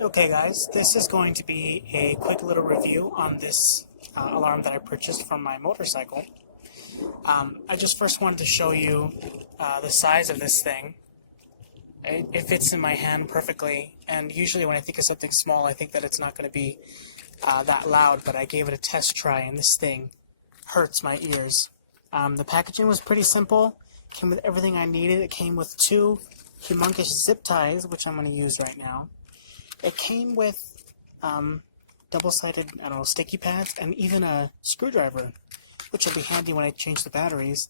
Okay guys, this is going to be a quick little review on this alarm that I purchased from my motorcycle. I just first wanted to show you the size of this thing. It fits in my hand perfectly, and usually when I think of something small, I think that it's not going to be that loud, but I gave it a test try, and this thing hurts my ears. The packaging was pretty simple. Came with everything I needed. It came with two humongous zip ties, which I'm going to use right now. It came with double-sided, sticky pads, and even a screwdriver, which will be handy when I change the batteries.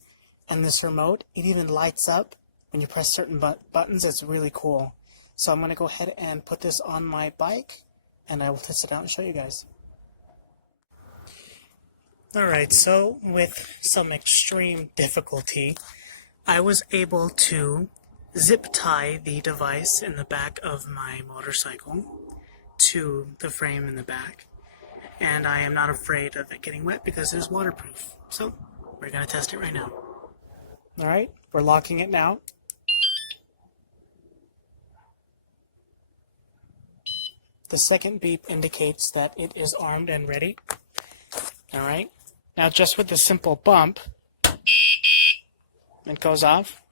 And this remote, it even lights up when you press certain buttons. It's really cool. So I'm going to go ahead and put this on my bike, and I will test it out and show you guys. Alright, so with some extreme difficulty, I was able to zip tie the device in the back of my motorcycle to the frame in the back, and I am not afraid of it getting wet because it is waterproof. So we're going to test it right now. Alright, we're locking it now. The second beep indicates that it is armed and ready. Alright, now just with the simple bump, it goes off.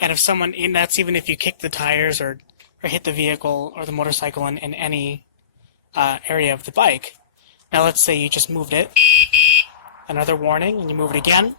And if someone, and that's even if you kick the tires or hit the vehicle or the motorcycle in any area of the bike. Now let's say you just moved it. Another warning, and you move it again.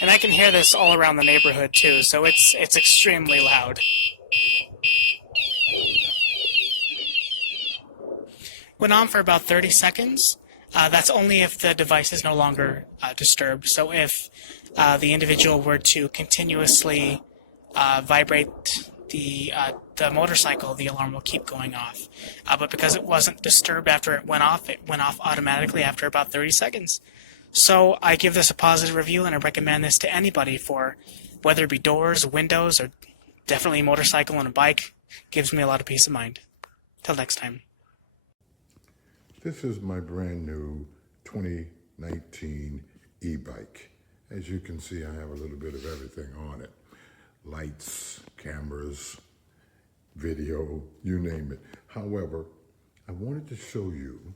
And I can hear this all around the neighborhood too, so it's extremely loud. Went on for about 30 seconds. That's only if the device is no longer disturbed. So if the individual were to continuously vibrate the motorcycle, the alarm will keep going off. But because it wasn't disturbed after it went off automatically after about 30 seconds. So I give this a positive review, and I recommend this to anybody for whether it be doors, windows, or definitely a motorcycle and a bike. Gives me a lot of peace of mind. Till next time. This is my brand new 2019 e-bike. As you can see, I have a little bit of everything on it. Lights, cameras, video, you name it. However, I wanted to show you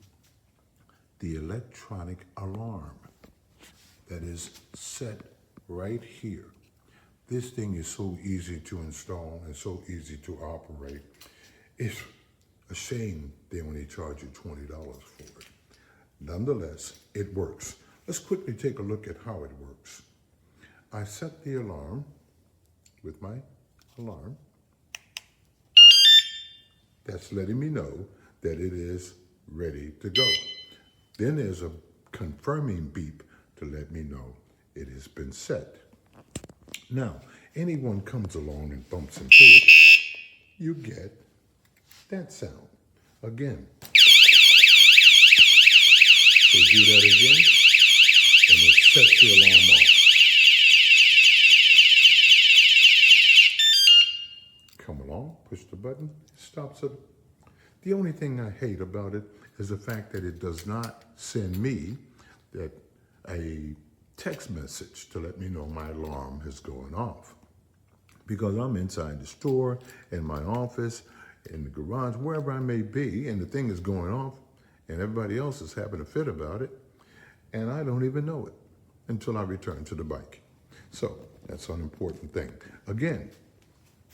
the electronic alarm that is set right here. This thing is so easy to install and so easy to operate. It's a shame they only charge you $20 for it. Nonetheless, it works. Let's quickly take a look at how it works. I set the alarm with my alarm. That's letting me know that it is ready to go. Then there's a confirming beep to let me know it has been set. Now, anyone comes along and bumps into it, you get that sound. Again, they do that again, and it sets the alarm off. Come along, push the button, stops it. The only thing I hate about it is the fact that it does not send me a text message to let me know my alarm has gone off. Because I'm inside the store, in my office, in the garage, wherever I may be, and the thing is going off, and everybody else is having a fit about it, and I don't even know it until I return to the bike. So that's an important thing. Again,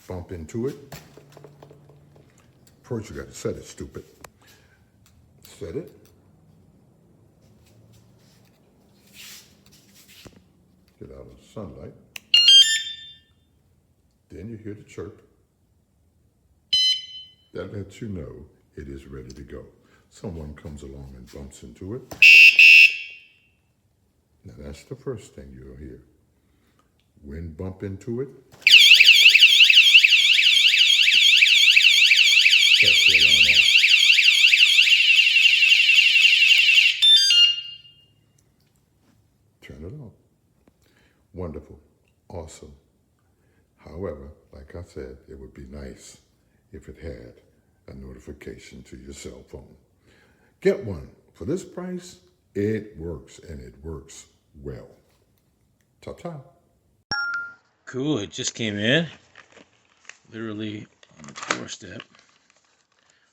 bump into it. First you got to set it, stupid. Set it. Get out of the sunlight. Then you hear the chirp. That lets you know it is ready to go. Someone comes along and bumps into it. Now that's the first thing you'll hear. When bump into it, set the alarm off. Turn it off. Wonderful, awesome. However, like I said, it would be nice if it had a notification to your cell phone. Get one. For this price, it works, and it works well. Ta-ta. Cool, it just came in. Literally on the doorstep.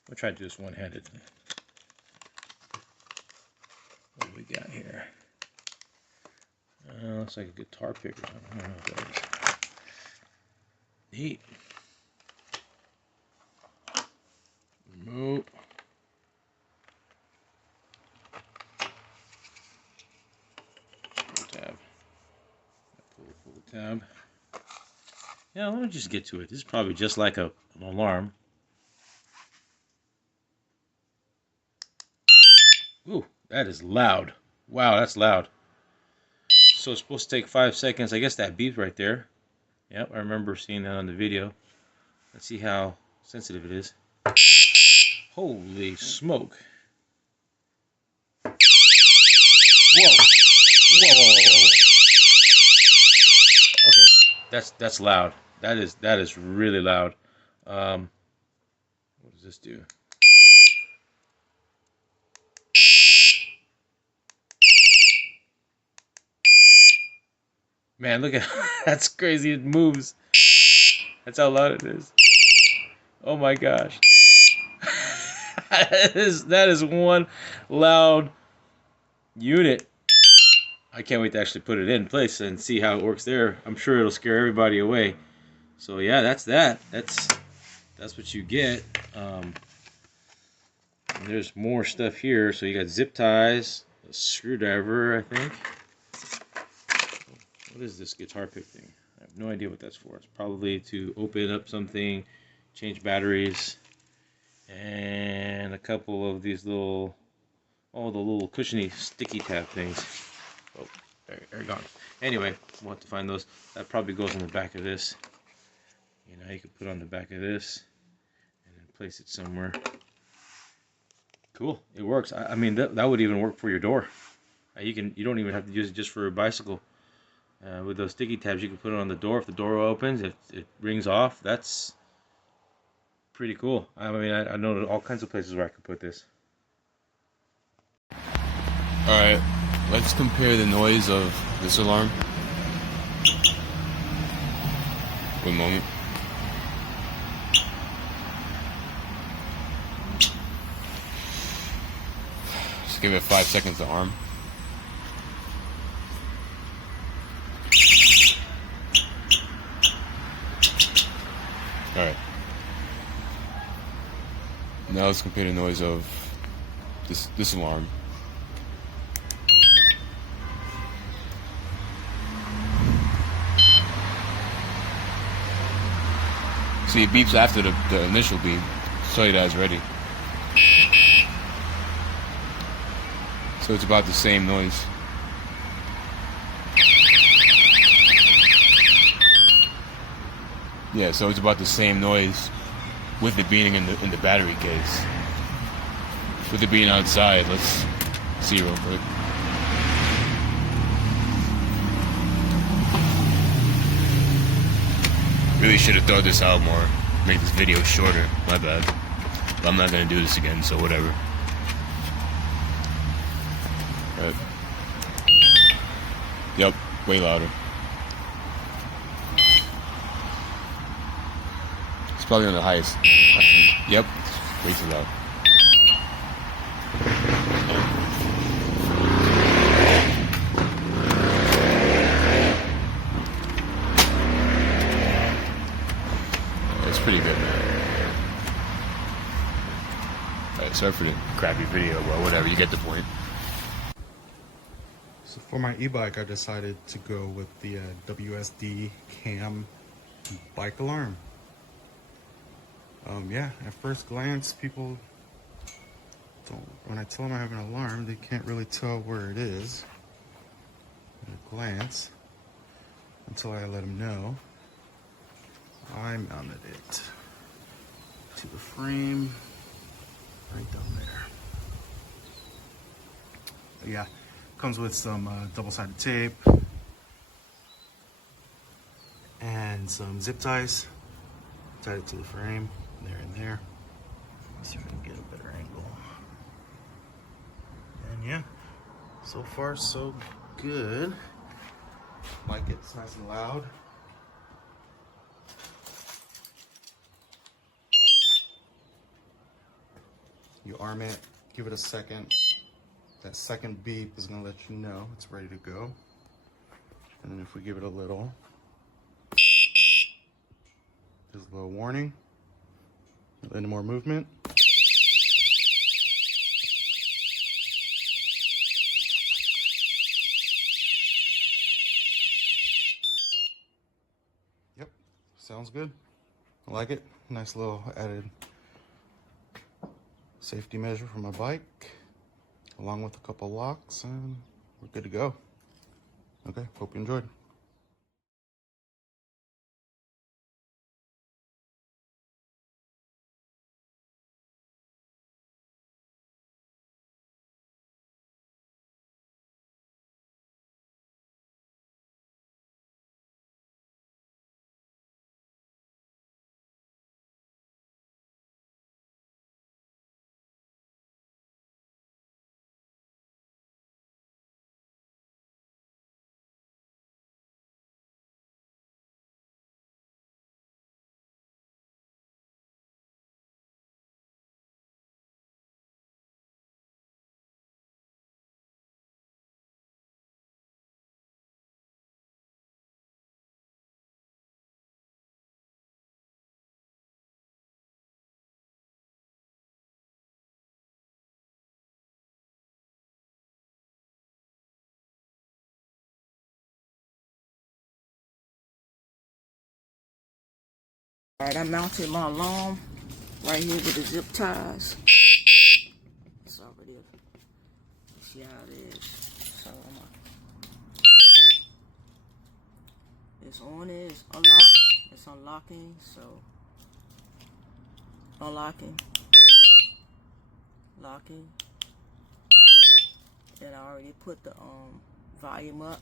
I'll try to do this one-handed. What do we got here? Looks like a guitar picker. I don't know what that is. Neat. Remote. Pull tab. Pull the tab. Yeah, let me just get to it. This is probably just like an alarm. Ooh, that is loud. Wow, that's loud. So it's supposed to take 5 seconds. I guess that beeps right there. Yep, I remember seeing that on the video. Let's see how sensitive it is. Holy smoke. Whoa. Whoa. Okay, that's loud. That is really loud. What does this do? Man, look at that's crazy. It moves. That's how loud it is. Oh my gosh. that is one loud unit. I can't wait to actually put it in place and see how it works there. I'm sure it'll scare everybody away. So yeah, that's that. That's what you get. And there's more stuff here. So you got zip ties, a screwdriver, I think. What is this guitar pick thing? I have no idea what that's for. It's probably to open up something, change batteries, and a couple of these little, the little cushiony sticky tab things. Oh, they're gone. Anyway, we'll have to find those. That probably goes on the back of this. You know, you could put on the back of this and then place it somewhere. Cool, it works. I mean, that would even work for your door. You don't even have to use it just for a bicycle. With those sticky tabs, you can put it on the door. If the door opens, it rings off. That's pretty cool. I mean, I know all kinds of places where I could put this. Alright, let's compare the noise of this alarm. One moment. Just give it 5 seconds to arm. Alright. Now let's compare the noise of this alarm. See, it beeps after the initial beep. Tell you that it's ready. So it's about the same noise. Yeah, so it's about the same noise with it being in the battery case. With it being outside, let's see real quick. Really should have thought this out more. Make this video shorter. My bad. But I'm not gonna do this again, so whatever. Right. Yep, way louder. It's probably on the highest. Yep, way too loud. It's pretty good, man. Alright, sorry for the crappy video, but whatever, you get the point. So for my e-bike, I decided to go with the Wsdcam bike alarm. Yeah, at first glance, people don't, when I tell them I have an alarm, they can't really tell where it is at a glance until I let them know. I mounted it to the frame right down there. But yeah, comes with some double-sided tape, and some zip ties. Tied it to the frame, there and there. Let's see if I can get a better angle. And yeah, so far so good. Like it's nice and loud. You arm it, give it a second. That second beep is gonna let you know it's ready to go. And then if we give it a little, there's a little warning. Any more movement. Yep, sounds good. I like it. Nice little added safety measure for my bike, along with a couple locks, and we're good to go. Okay, hope you enjoyed. Alright, I mounted my alarm right here with the zip ties. It's already up. See how it is. So it's on, it's unlocked. It's unlocking, so unlocking, locking. Then I already put the volume up.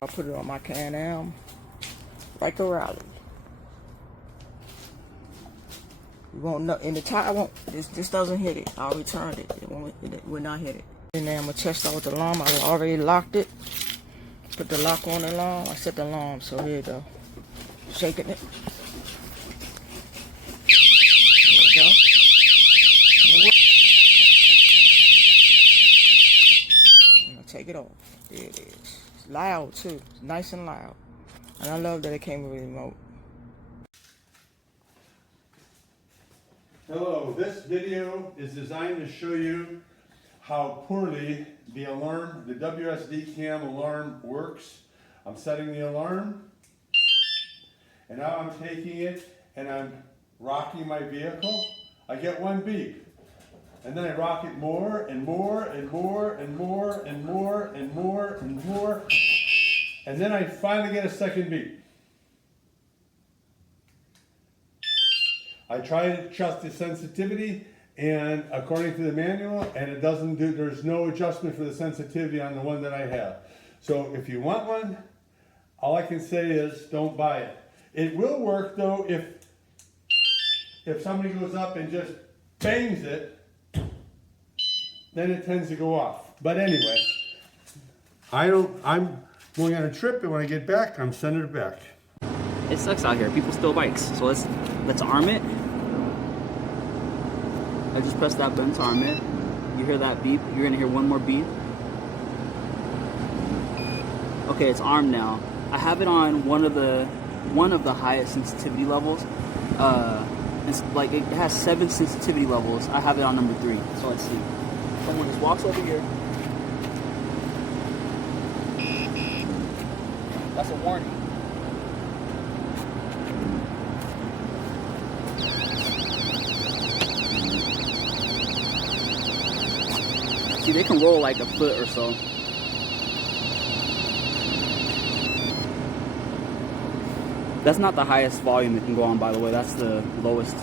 I put it on my Can-Am like a rally. You won't know, and the tire won't, this doesn't hit it. I returned it. It will not hit it. And then I'm gonna test out with the alarm. I already locked it. Put the lock on the alarm. I set the alarm, so here you go. Shaking it. There we go. I'm gonna take it off. There it is. It's loud too. It's nice and loud. And I love that it came with a remote. Hello, this video is designed to show you how poorly the alarm, the Wsdcam alarm works. I'm setting the alarm, and now I'm taking it and I'm rocking my vehicle. I get one beep, and then I rock it more and more and more and more and more and more and more, and then I finally get a second beep. I try to adjust the sensitivity, and according to the manual, and it doesn't do, there's no adjustment for the sensitivity on the one that I have. So if you want one, all I can say is don't buy it. It will work though if somebody goes up and just bangs it, then it tends to go off. But anyway, I'm going on a trip, and when I get back, I'm sending it back. It sucks out here. People steal bikes. So let's arm it. I just pressed that button to arm it. You hear that beep? You're gonna hear one more beep. Okay, it's armed now. I have it on one of the highest sensitivity levels. It's like it has 7 sensitivity levels. I have it on number 3. So let's see. Someone just walks over here. That's a warning. See, they can roll like a foot or so. That's not the highest volume it can go on, by the way. That's the lowest.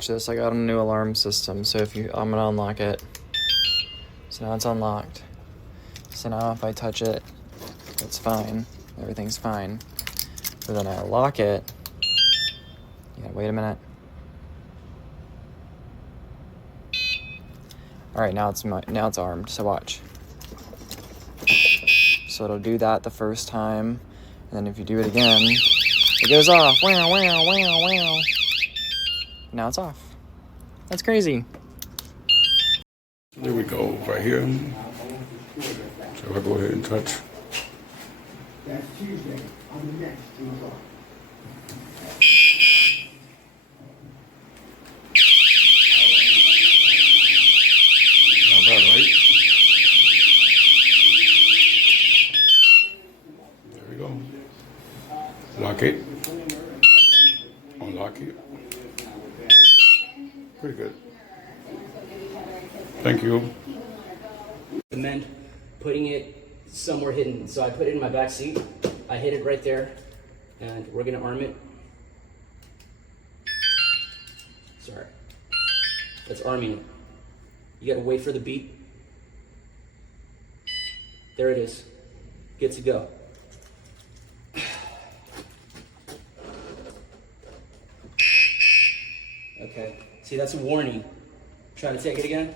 Watch this, I got a new alarm system, so I'm gonna unlock it. So now it's unlocked. So now if I touch it, it's fine. Everything's fine. But then I lock it. Yeah, wait a minute. Alright, now it's armed, so watch. So it'll do that the first time, and then if you do it again, it goes off. Wow, wow, wow, wow. Now it's off. That's crazy. There we go, right here. So if I go ahead and touch. That's Tuesday on the next 2 o'clock. Not bad, right? There we go. Lock it. Unlock it. Pretty good. Thank you. Recommend putting it somewhere hidden. So I put it in my back seat. I hid it right there, and we're gonna arm it. Sorry. That's arming it. You gotta wait for the beep. There it is. Good to go. Okay. See, that's a warning. Try to take it again.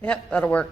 Yep, that'll work.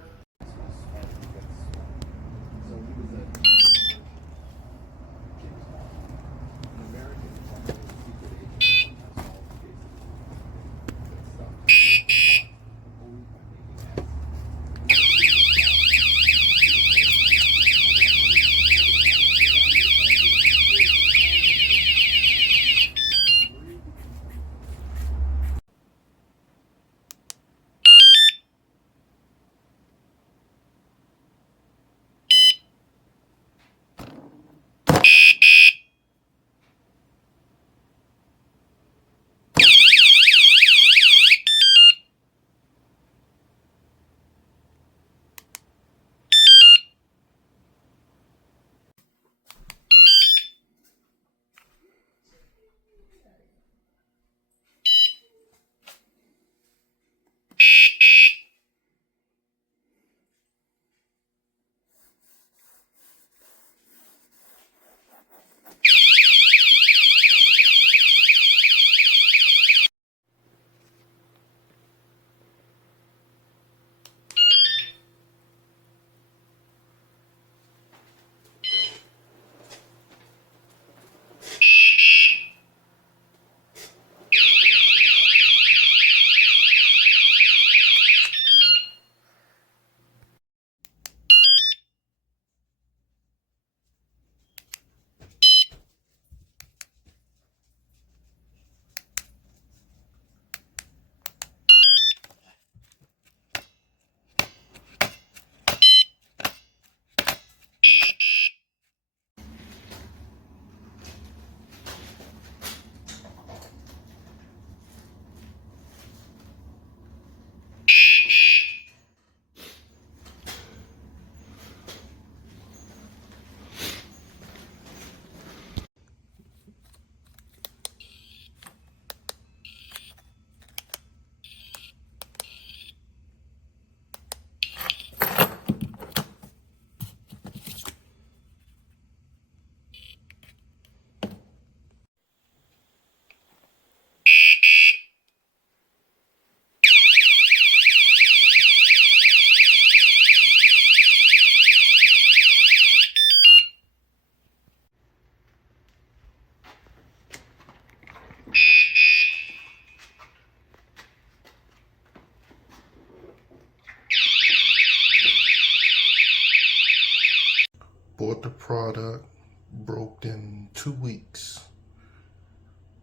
Bought the product, broke in 2 weeks.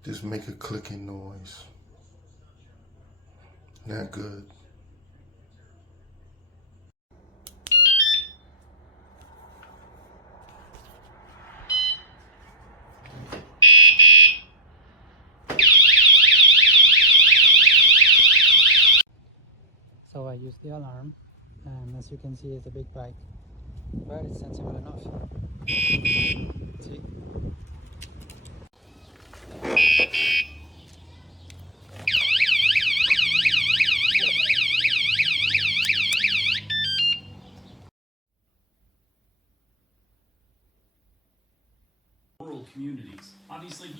Just make a clicking noise. Not good. So I use the alarm, and as you can see, it's a big bike, but it's sensible enough. See? Rural communities. Obviously,